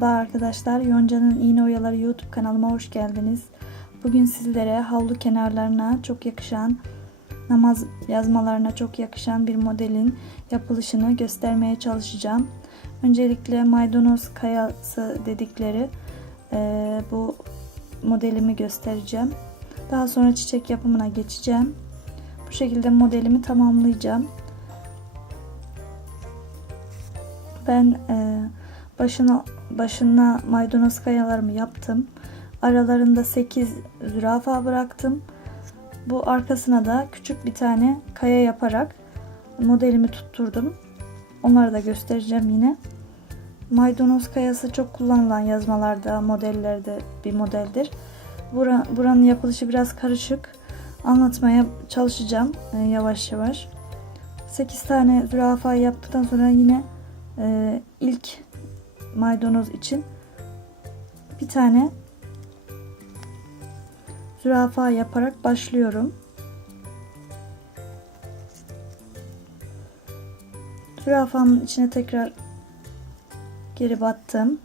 Merhaba arkadaşlar, Yonca'nın İğne Oyaları YouTube kanalıma hoş geldiniz. Bugün sizlere havlu kenarlarına çok yakışan, namaz yazmalarına çok yakışan bir modelin yapılışını göstermeye çalışacağım. Öncelikle maydanoz kayası dedikleri e, bu modelimi göstereceğim. Daha sonra çiçek yapımına geçeceğim. Bu şekilde modelimi tamamlayacağım. Ben e, başına başına maydanoz kayalarımı yaptım. Aralarında 8 zürafa bıraktım. Bu arkasına da küçük bir tane kaya yaparak modelimi tutturdum. Onları da göstereceğim yine. Maydanoz kayası çok kullanılan yazmalarda, modellerde bir modeldir. Bura, buranın yapılışı biraz karışık. Anlatmaya çalışacağım e, yavaş yavaş. 8 tane zürafa yaptıktan sonra yine e, ilk maydanoz için bir tane zürafa yaparak başlıyorum. Zürafamın içine tekrar geri battım.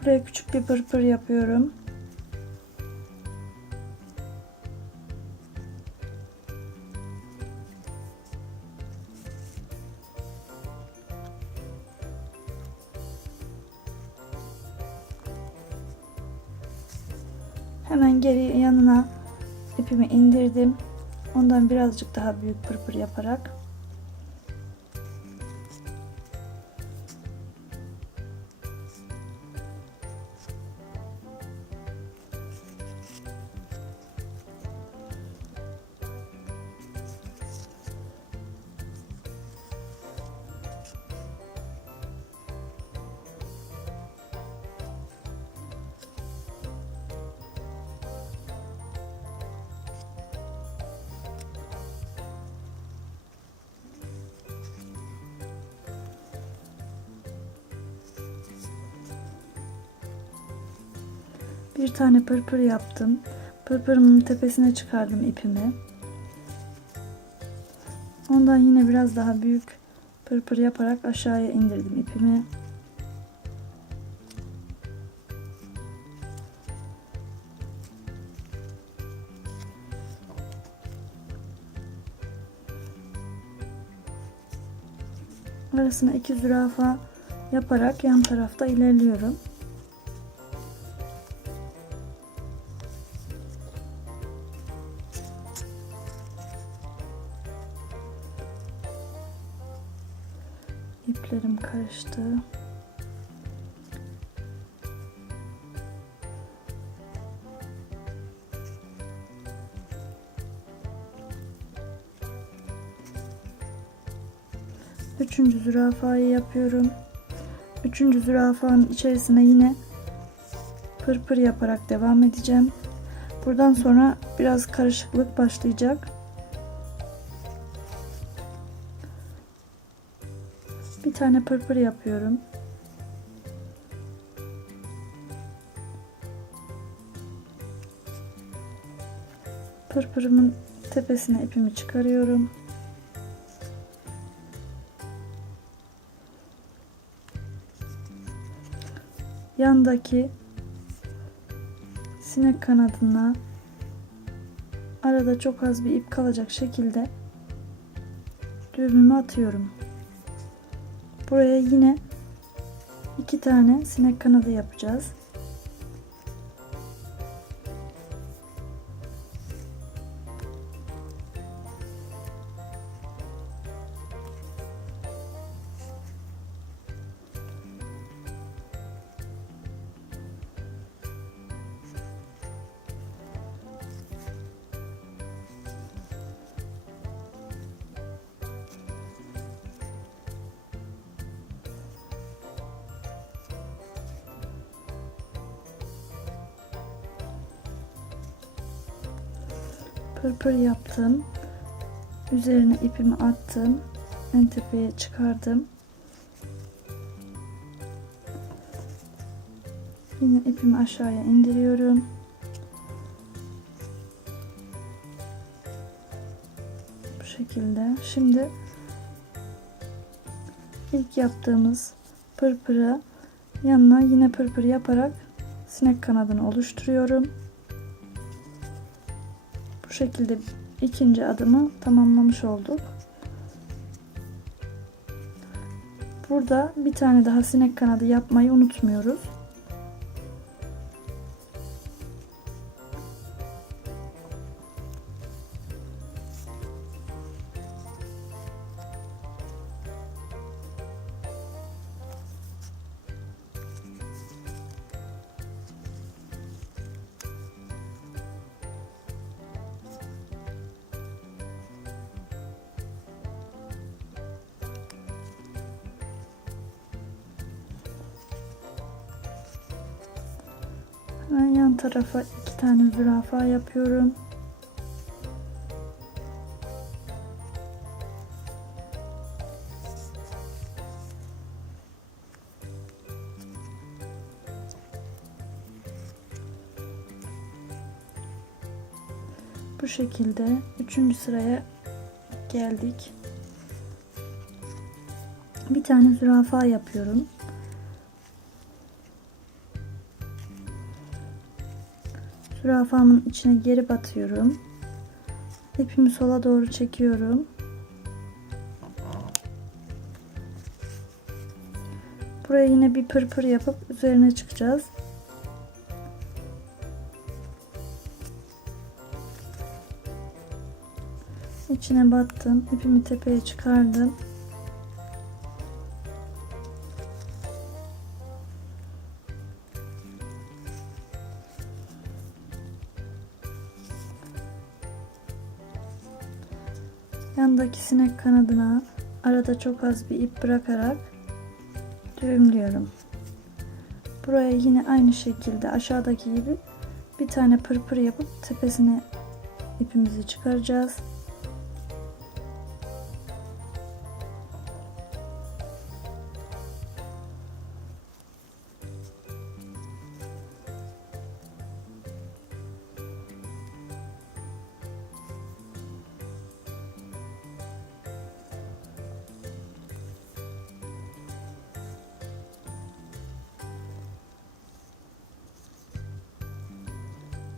Buraya küçük bir pırpır yapıyorum. Hemen geri yanına ipimi indirdim. Ondan birazcık daha büyük pırpır yaparak bir tane pırpır yaptım. Pırpırımın tepesine çıkardım ipimi. Ondan yine biraz daha büyük pırpır yaparak aşağıya indirdim ipimi. Arasına iki zürafa yaparak yan tarafta ilerliyorum. İplerim karıştı. Üçüncü zürafayı yapıyorum. Üçüncü zürafanın içerisine yine pırpır yaparak devam edeceğim. Buradan sonra biraz karışıklık başlayacak. Tane pırpır yapıyorum. Pırpırımın tepesine ipimi çıkarıyorum. Yandaki sinek kanadına arada çok az bir ip kalacak şekilde düğümümü atıyorum. Buraya yine iki tane sinek kanadı yapacağız. Pırpır yaptım. Üzerine ipimi attım. En tepeye çıkardım. Yine ipimi aşağıya indiriyorum. Bu şekilde. Şimdi ilk yaptığımız pırpırı yanına yine pırpır yaparak sinek kanadını oluşturuyorum. Bu şekilde ikinci adımı tamamlamış olduk. Burada bir tane daha sinek kanadı yapmayı unutmuyoruz. Tarafa iki tane zürafa yapıyorum. Bu şekilde üçüncü sıraya geldik. Bir tane zürafa yapıyorum. Zürafamın içine geri batıyorum. İpimi sola doğru çekiyorum. Buraya yine bir pırpır yapıp üzerine çıkacağız. İçine battım. ipimi tepeye çıkardım. Yandaki sinek kanadına arada çok az bir ip bırakarak düğümlüyorum. Buraya yine aynı şekilde aşağıdaki gibi bir tane pırpır yapıp tepesine ipimizi çıkaracağız.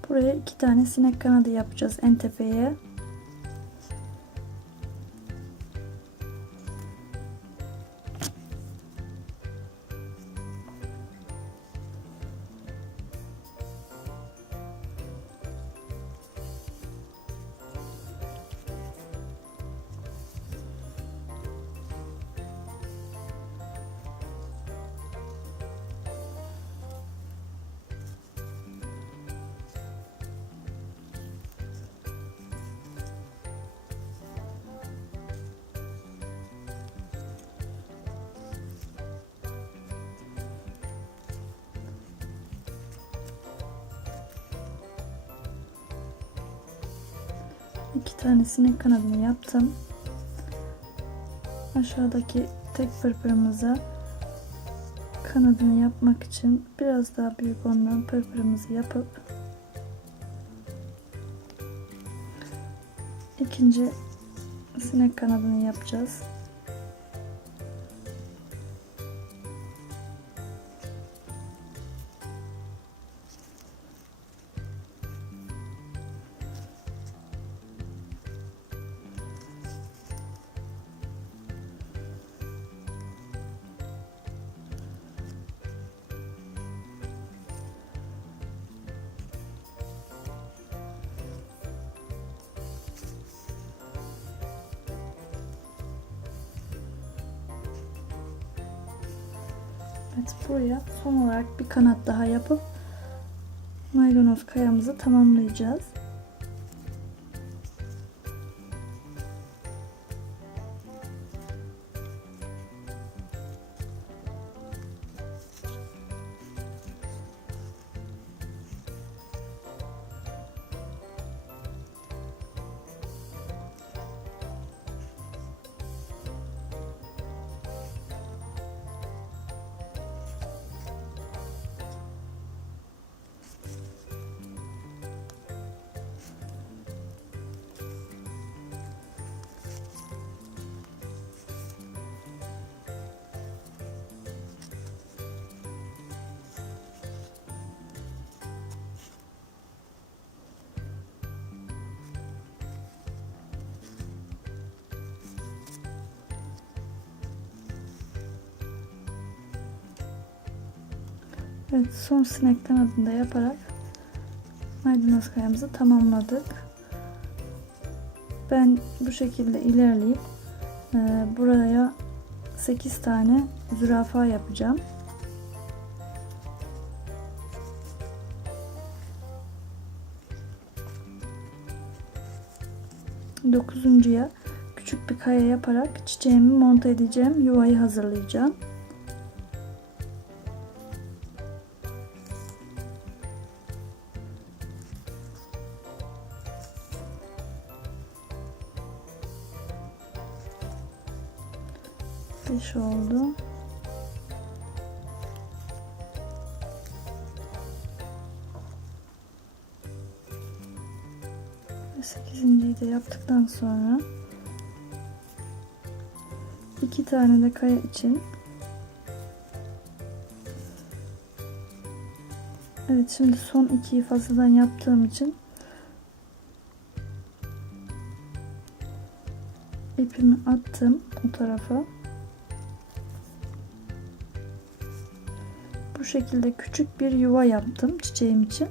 Buraya iki tane sinek kanadı yapacağız en tepeye. İki tane sinek kanadını yaptım. Aşağıdaki tek pırpırımıza kanadını yapmak için biraz daha büyük ondan pırpırımızı yapıp ikinci sinek kanadını yapacağız. Evet buraya son olarak bir kanat daha yapıp maydanoz kayamızı tamamlayacağız. Evet son sinek kanadını da yaparak maydanoz kayamızı tamamladık. Ben bu şekilde ilerleyip e, buraya 8 tane zürafa yapacağım. Dokuzuncuya küçük bir kaya yaparak çiçeğimi monte edeceğim. Yuvayı hazırlayacağım. Sonra iki tane de kaya için Evet şimdi son ikiyi fazladan yaptığım için ipimi attım o tarafa. Bu şekilde küçük bir yuva yaptım çiçeğim için.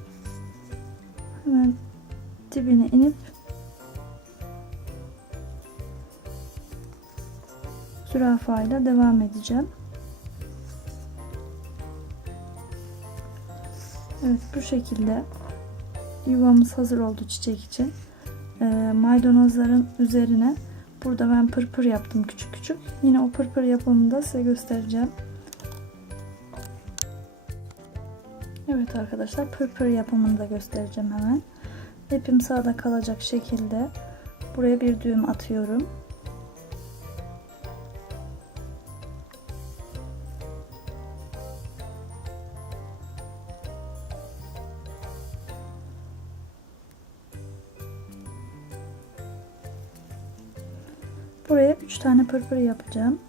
Hemen dibine inip zürafayla devam edeceğim. Evet bu şekilde yuvamız hazır oldu çiçek için. Ee, maydanozların üzerine burada ben pırpır yaptım küçük küçük. Yine o pırpır yapımını da size göstereceğim. Evet arkadaşlar pırpır yapımını da göstereceğim hemen. İpim sağda kalacak şekilde buraya bir düğüm atıyorum. Buraya 3 tane pırpır yapacağım.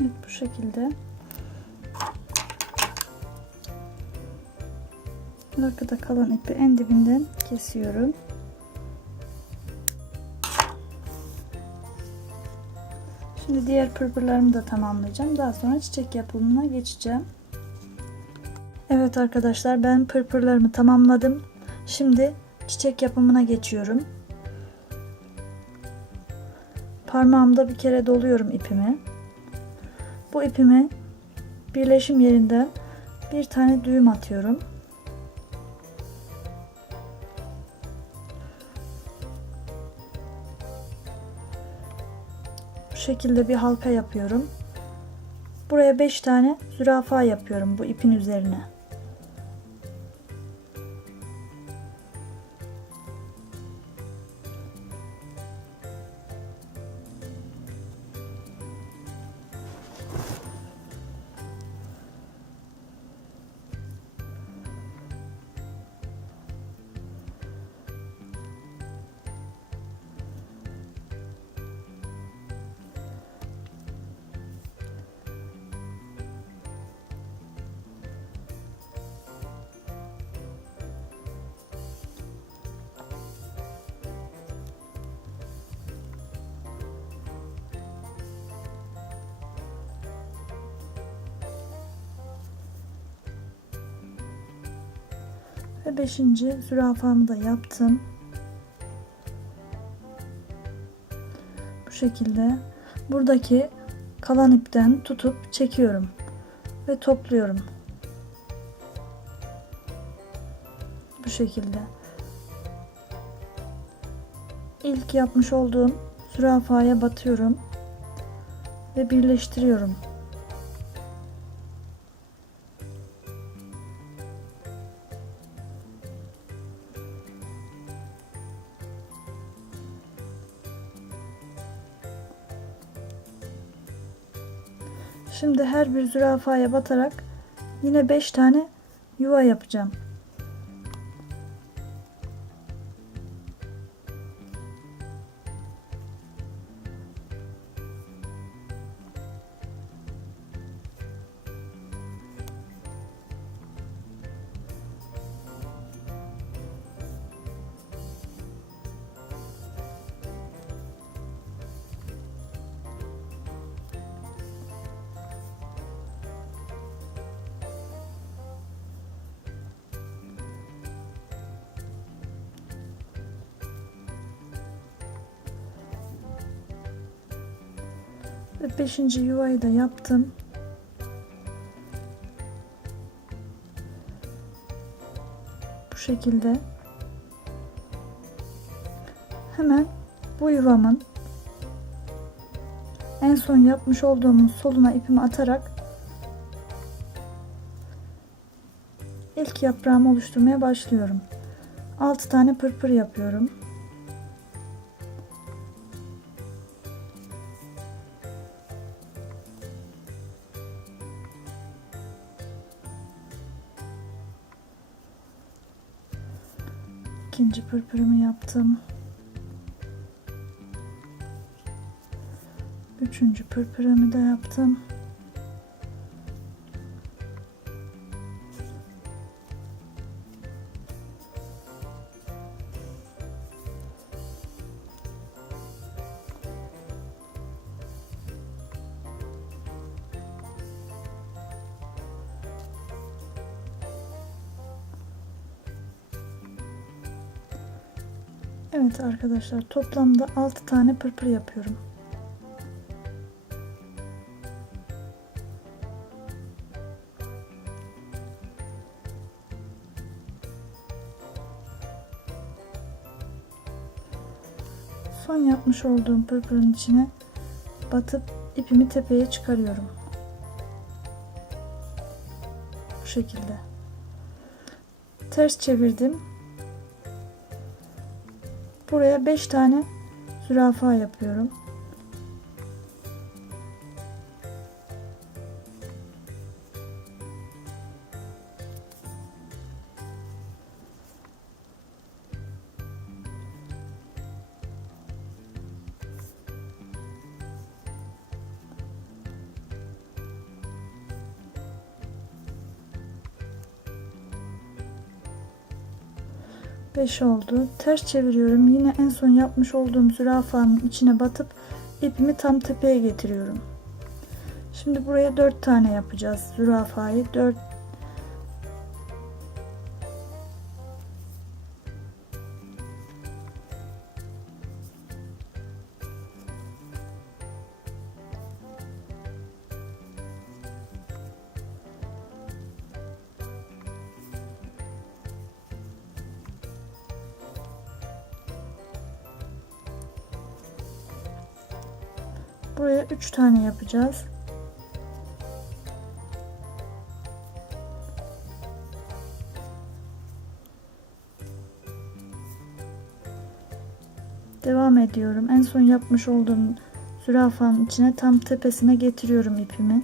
Evet bu şekilde. Kalan ipi en dibinden kesiyorum. Şimdi diğer pırpırlarımı da tamamlayacağım. Daha sonra çiçek yapımına geçeceğim. Evet arkadaşlar ben pırpırlarımı tamamladım. Şimdi çiçek yapımına geçiyorum. Parmağımda bir kere doluyorum ipimi. Bu ipimi birleşim yerinden bir tane düğüm atıyorum. Bu şekilde bir halka yapıyorum. Buraya 5 tane zürafa yapıyorum bu ipin üzerine. Ve beşinci zürafamı da yaptım. Bu şekilde buradaki kalan ipten tutup çekiyorum ve topluyorum. Bu şekilde. İlk yapmış olduğum zürafaya batıyorum ve birleştiriyorum. Her bir zürafaya batarak yine 5 tane yuva yapacağım. Ve beşinci yuvayı da yaptım. Bu şekilde. Hemen bu yuvamın en son yapmış olduğumuz soluna ipimi atarak ilk yaprağımı oluşturmaya başlıyorum. 6 tane pırpır yapıyorum. İkinci pırpırımı yaptım. Üçüncü pırpırımı da yaptım. Evet arkadaşlar toplamda 6 tane pırpır yapıyorum. Son yapmış olduğum pırpırın içine batıp ipimi tepeye çıkarıyorum. Bu şekilde. Ters çevirdim. Buraya 5 tane zürafa yapıyorum. Beş oldu. Ters çeviriyorum. Yine en son yapmış olduğum zürafanın içine batıp ipimi tam tepeye getiriyorum. Şimdi buraya 4 tane yapacağız zürafayı. 4 Buraya 3 tane yapacağız. Devam ediyorum. En son yapmış olduğum zürafanın içine tam tepesine getiriyorum ipimi.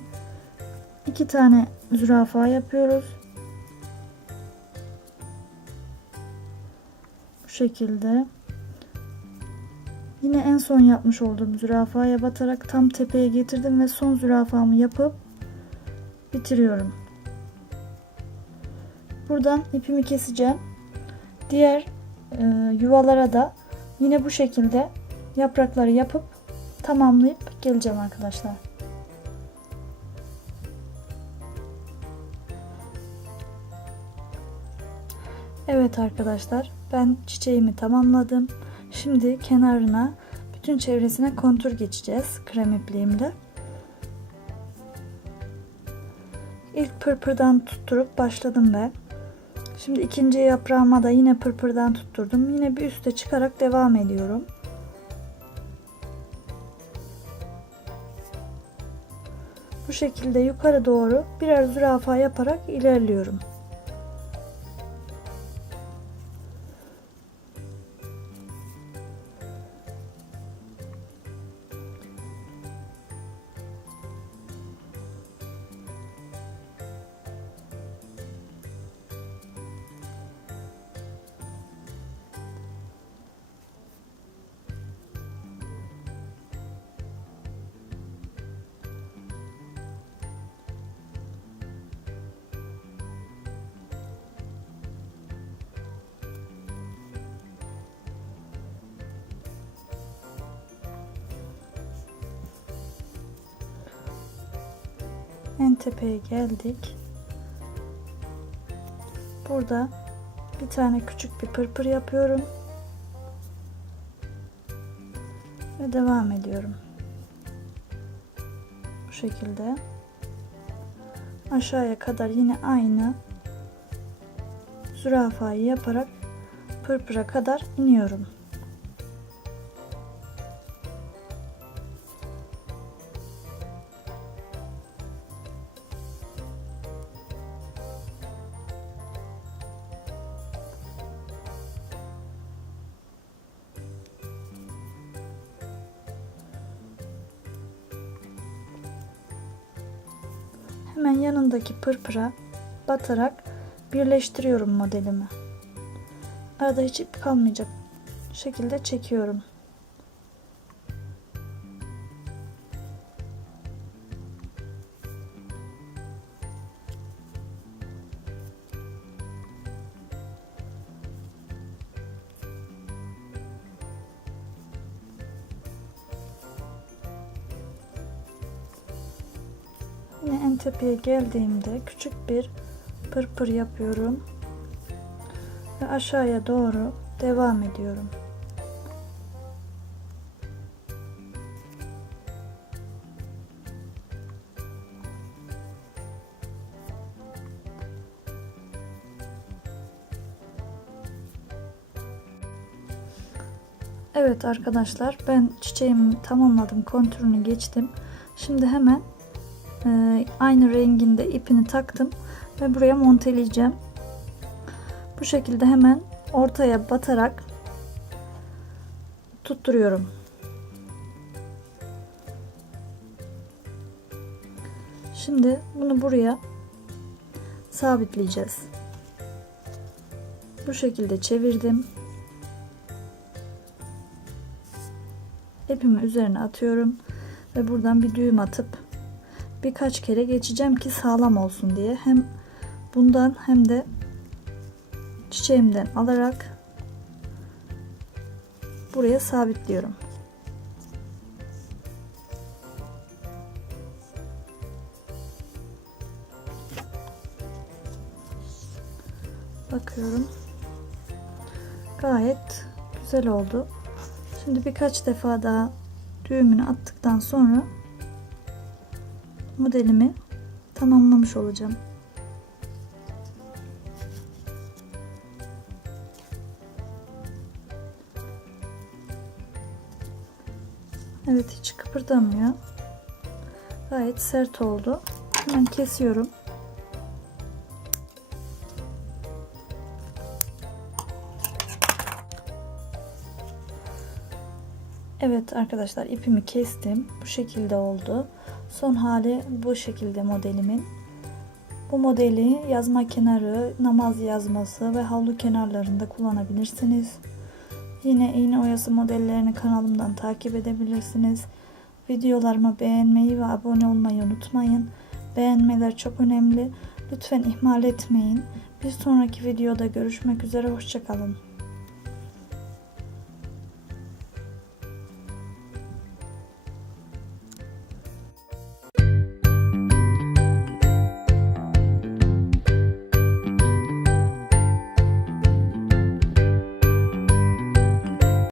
2 tane zürafa yapıyoruz. Bu şekilde. Yine en son yapmış olduğum zürafaya batarak tam tepeye getirdim ve son zürafamı yapıp bitiriyorum. Buradan ipimi keseceğim. Diğer e, yuvalara da yine bu şekilde yaprakları yapıp tamamlayıp geleceğim arkadaşlar. Evet arkadaşlar ben çiçeğimi tamamladım. Şimdi kenarına bütün çevresine kontur geçeceğiz krem ipliğimle. İlk pırpırdan tutturup başladım ben. Şimdi ikinci yaprağıma da yine pırpırdan tutturdum. Yine bir üste çıkarak devam ediyorum. Bu şekilde yukarı doğru birer zürafa yaparak ilerliyorum. Geldik. Burada bir tane küçük bir pırpır yapıyorum. Ve devam ediyorum. şekilde aşağıya kadar yine aynı zürafayı yaparak pırpıra kadar iniyorum. Yanındaki pırpıra batarak birleştiriyorum modelimi. Arada hiç ip kalmayacak şekilde çekiyorum. Tepeye geldiğimde küçük bir pırpır yapıyorum ve aşağıya doğru devam ediyorum. Evet arkadaşlar ben çiçeğimi tamamladım kontürünü geçtim. Şimdi hemen aynı renginde ipini taktım ve buraya monteleyeceğim. Bu şekilde hemen ortaya batarak tutturuyorum. Şimdi bunu buraya sabitleyeceğiz. Bu şekilde çevirdim. İpimi üzerine atıyorum ve buradan bir düğüm atıp birkaç kere geçeceğim ki sağlam olsun diye. Hem bundan hem de çiçeğimden alarak buraya sabitliyorum. Bakıyorum. Gayet güzel oldu. Şimdi birkaç defa daha düğümünü attıktan sonra modelimi tamamlamış olacağım. Evet hiç kıpırdamıyor. Gayet sert oldu. Hemen kesiyorum. Evet arkadaşlar ipimi kestim. Bu şekilde oldu. Son hali bu şekilde modelimin. Bu modeli yazma kenarı, namaz yazması ve havlu kenarlarında kullanabilirsiniz. Yine iğne oyası modellerini kanalımdan takip edebilirsiniz. Videolarımı beğenmeyi ve abone olmayı unutmayın. Beğenmeler çok önemli. Lütfen ihmal etmeyin. Bir sonraki videoda görüşmek üzere. Hoşçakalın.